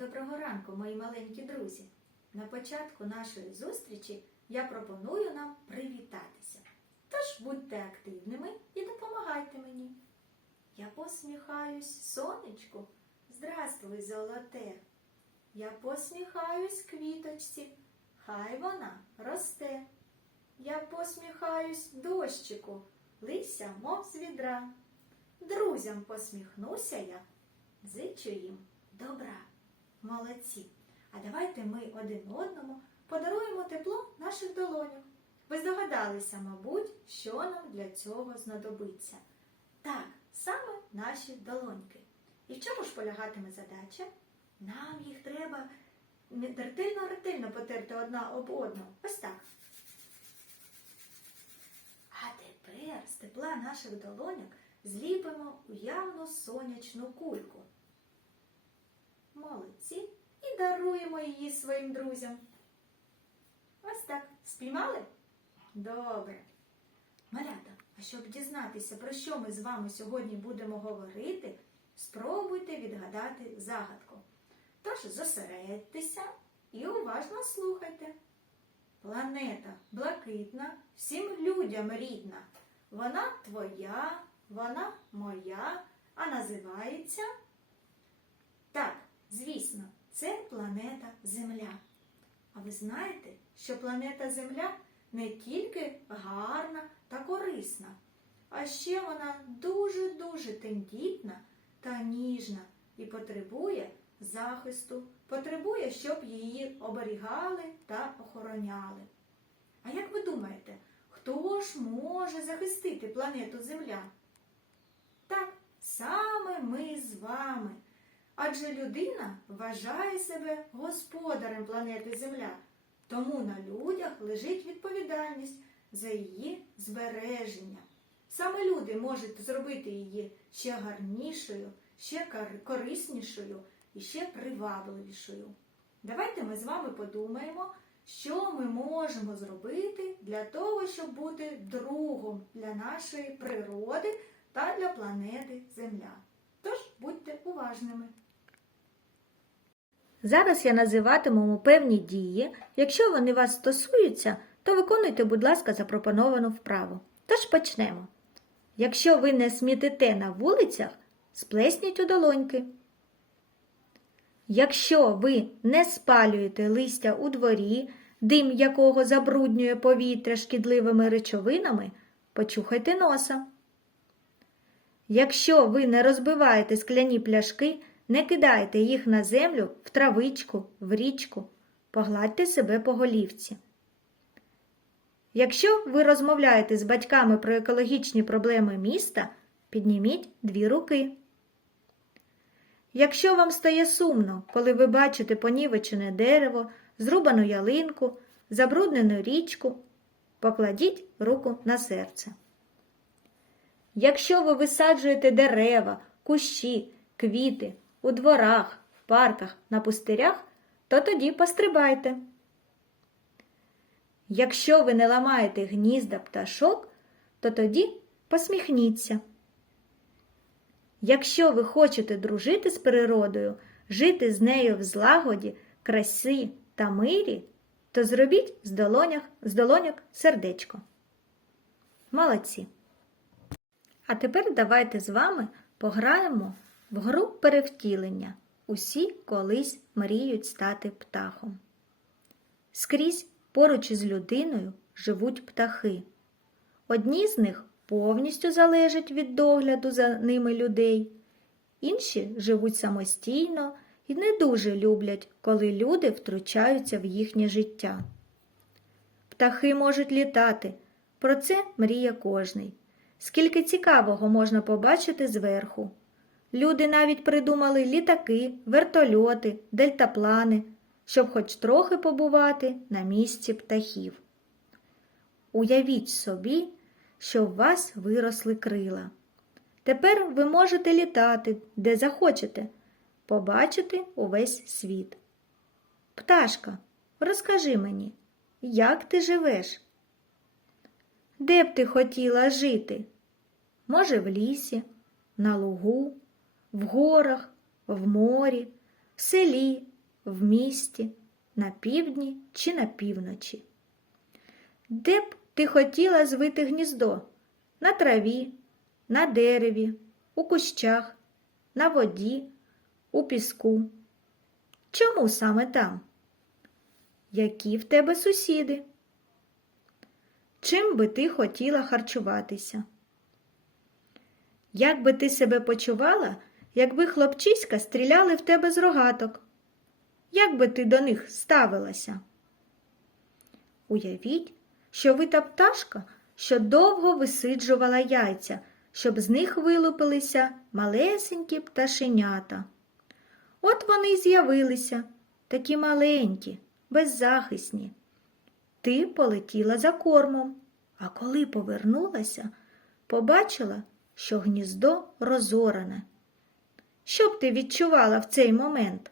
Доброго ранку, мої маленькі друзі! На початку нашої зустрічі я пропоную нам привітатися. Тож будьте активними і допомагайте мені. Я посміхаюсь сонечку. Здравствуй, золоте. Я посміхаюсь квіточці, хай вона росте. Я посміхаюсь дощику, лися, мов з відра. Друзям посміхнуся я, зичу їм добра. Молодці! А давайте ми один одному подаруємо тепло наших долонях. Ви здогадалися, мабуть, що нам для цього знадобиться. Так, саме наші долоньки. І в чому ж полягатиме задача? Нам їх треба ретельно-ретельно потерти одна об одну. Ось так. А тепер з тепла наших долоньок зліпимо уявну сонячну кульку. Молодці і даруємо її своїм друзям. Ось так. Спіймали? Добре. Малята, а щоб дізнатися, про що ми з вами сьогодні будемо говорити, спробуйте відгадати загадку. Тож зосередьтеся і уважно слухайте. Планета блакитна, всім людям рідна. Вона твоя, вона моя, а називається. Так, звісно, це планета Земля. А ви знаєте, що планета Земля не тільки гарна та корисна, а ще вона дуже-дуже тендітна та ніжна і потребує захисту, потребує, щоб її оберігали та охороняли. А як ви думаєте, хто ж може захистити планету Земля? Так, саме ми з вами. Адже людина вважає себе господарем планети Земля, тому на людях лежить відповідальність за її збереження. Саме люди можуть зробити її ще гарнішою, ще кориснішою і ще привабливішою. Давайте ми з вами подумаємо, що ми можемо зробити для того, щоб бути другом для нашої природи та для планети Земля. Тож будьте уважними. Зараз я називатиму певні дії. Якщо вони вас стосуються, то виконуйте, будь ласка, запропоновану вправу. Тож почнемо. Якщо ви не смітите на вулицях, сплесніть у долоньки. Якщо ви не спалюєте листя у дворі, дим якого забруднює повітря шкідливими речовинами, почухайте носа. Якщо ви не розбиваєте скляні пляшки, не кидайте їх на землю в травичку, в річку, погладьте себе по голівці. Якщо ви розмовляєте з батьками про екологічні проблеми міста, підніміть дві руки. Якщо вам стає сумно, коли ви бачите понівечене дерево, зрубану ялинку, забруднену річку, покладіть руку на серце. Якщо ви висаджуєте дерева, кущі, квіти у дворах, в парках, на пустирях, то тоді пострибайте. Якщо ви не ламаєте гнізда пташок, то тоді посміхніться. Якщо ви хочете дружити з природою, жити з нею в злагоді, красі та мирі, то зробіть з, долонях, з долоняк сердечко. Молодці! А тепер давайте з вами пограємо в гру перевтілення. Усі колись мріють стати птахом. Скрізь поруч із людиною живуть птахи. Одні з них повністю залежать від догляду за ними людей, інші живуть самостійно і не дуже люблять, коли люди втручаються в їхнє життя. Птахи можуть літати, про це мріє кожний. Скільки цікавого можна побачити зверху. Люди навіть придумали літаки, вертольоти, дельтаплани, щоб хоч трохи побувати на місці птахів. Уявіть собі, що в вас виросли крила. Тепер ви можете літати, де захочете, побачити увесь світ. Пташка, розкажи мені, як ти живеш? Де б ти хотіла жити? Може, в лісі, на лугу, в горах, в морі, в селі, в місті, на півдні чи на півночі. Де б ти хотіла звити гніздо? На траві, на дереві, у кущах, на воді, у піску. Чому саме там? Які в тебе сусіди? Чим би ти хотіла харчуватися? Як би ти себе почувала, якби хлопчиська стріляли в тебе з рогаток? Як би ти до них ставилася? Уявіть, що ви та пташка, що довго висиджувала яйця, щоб з них вилупилися малесенькі пташенята. От вони й з'явилися, такі маленькі, беззахисні. Ти полетіла за кормом, а коли повернулася, побачила, що гніздо розорене. Що б ти відчувала в цей момент?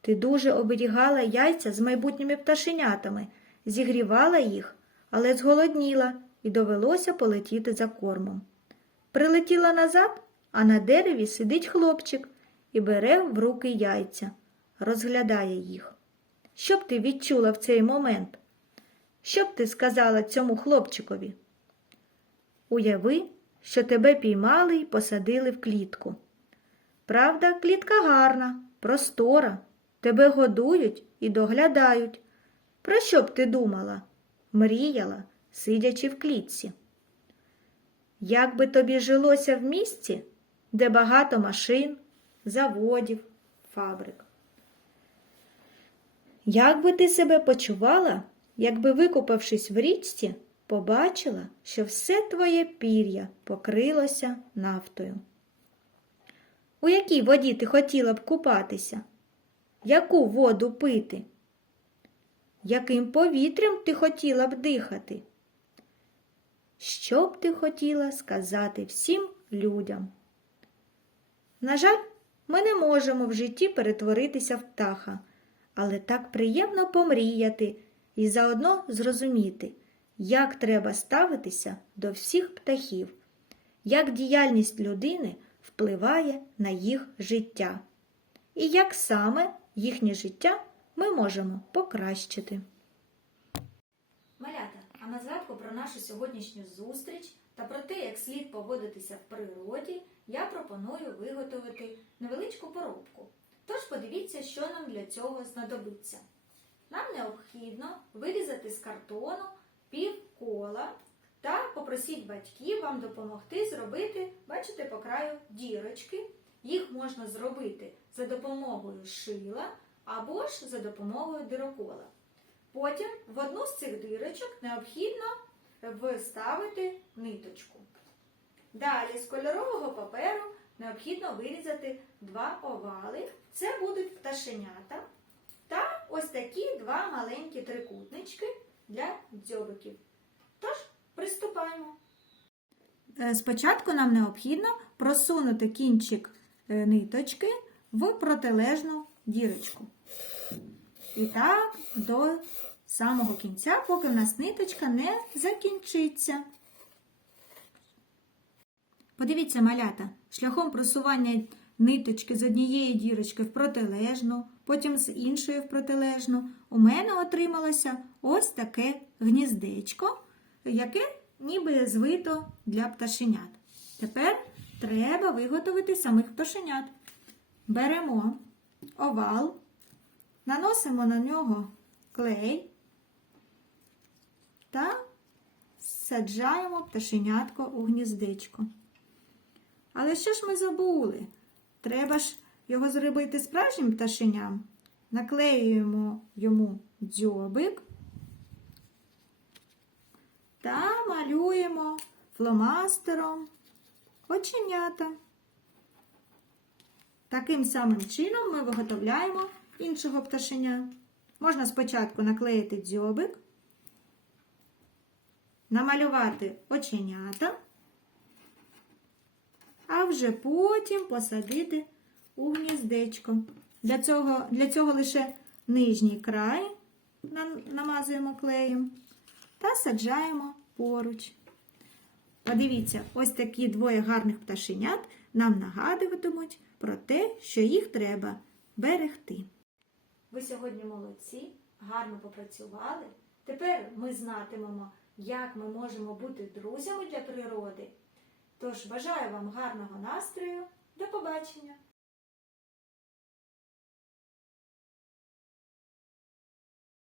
Ти дуже оберігала яйця з майбутніми пташенятами, зігрівала їх, але зголодніла і довелося полетіти за кормом. Прилетіла назад, а на дереві сидить хлопчик і бере в руки яйця, розглядає їх. Що б ти відчула в цей момент? Що б ти сказала цьому хлопчикові? Уяви, що тебе піймали і посадили в клітку. Правда, клітка гарна, простора, тебе годують і доглядають. Про що б ти думала? Мріяла, сидячи в клітці. Як би тобі жилося в місті, де багато машин, заводів, фабрик? Як би ти себе почувала, якби, викупавшись в річці, побачила, що все твоє пір'я покрилося нафтою? У якій воді ти хотіла б купатися? Яку воду пити? Яким повітрям ти хотіла б дихати? Що б ти хотіла сказати всім людям? На жаль, ми не можемо в житті перетворитися в птаха, але так приємно помріяти і заодно зрозуміти, як треба ставитися до всіх птахів, як діяльність людини впливає на їх життя, і як саме їхнє життя ми можемо покращити. Малята, а на згадку про нашу сьогоднішню зустріч та про те, як слід поводитися в природі, я пропоную виготовити невеличку поробку. Тож подивіться, що нам для цього знадобиться. Нам необхідно вирізати з картону пів кола та попросіть батьків вам допомогти зробити, бачите, по краю дірочки. Їх можна зробити за допомогою шила або ж за допомогою дирокола. Потім в одну з цих дирочок необхідно вставити ниточку. Далі з кольорового паперу необхідно вирізати два овали. Це будуть пташенята та ось такі два маленькі трикутнички для дзьобиків. Приступаємо. Е, Спочатку нам необхідно просунути кінчик е, ниточки в протилежну дірочку. І так до самого кінця, поки в нас ниточка не закінчиться. Подивіться, малята, шляхом просування ниточки з однієї дірочки в протилежну, потім з іншої в протилежну, у мене отрималося ось таке гніздечко, яке ніби звито для пташенят. Тепер треба виготовити самих пташенят. Беремо овал, наносимо на нього клей та саджаємо пташенятко у гніздечко. Але що ж ми забули? Треба ж його зробити справжнім пташеням. Наклеюємо йому дзьобик та малюємо фломастером оченята. Таким самим чином ми виготовляємо іншого пташеня. Можна спочатку наклеїти дзьобик, намалювати оченята, а вже потім посадити у гніздечко. Для цього, для цього лише нижній край намазуємо клеєм та саджаємо поруч. Подивіться, ось такі двоє гарних пташенят нам нагадуватимуть про те, що їх треба берегти. Ви сьогодні молодці, гарно попрацювали. Тепер ми знатимемо, як ми можемо бути друзями для природи. Тож бажаю вам гарного настрою. До побачення!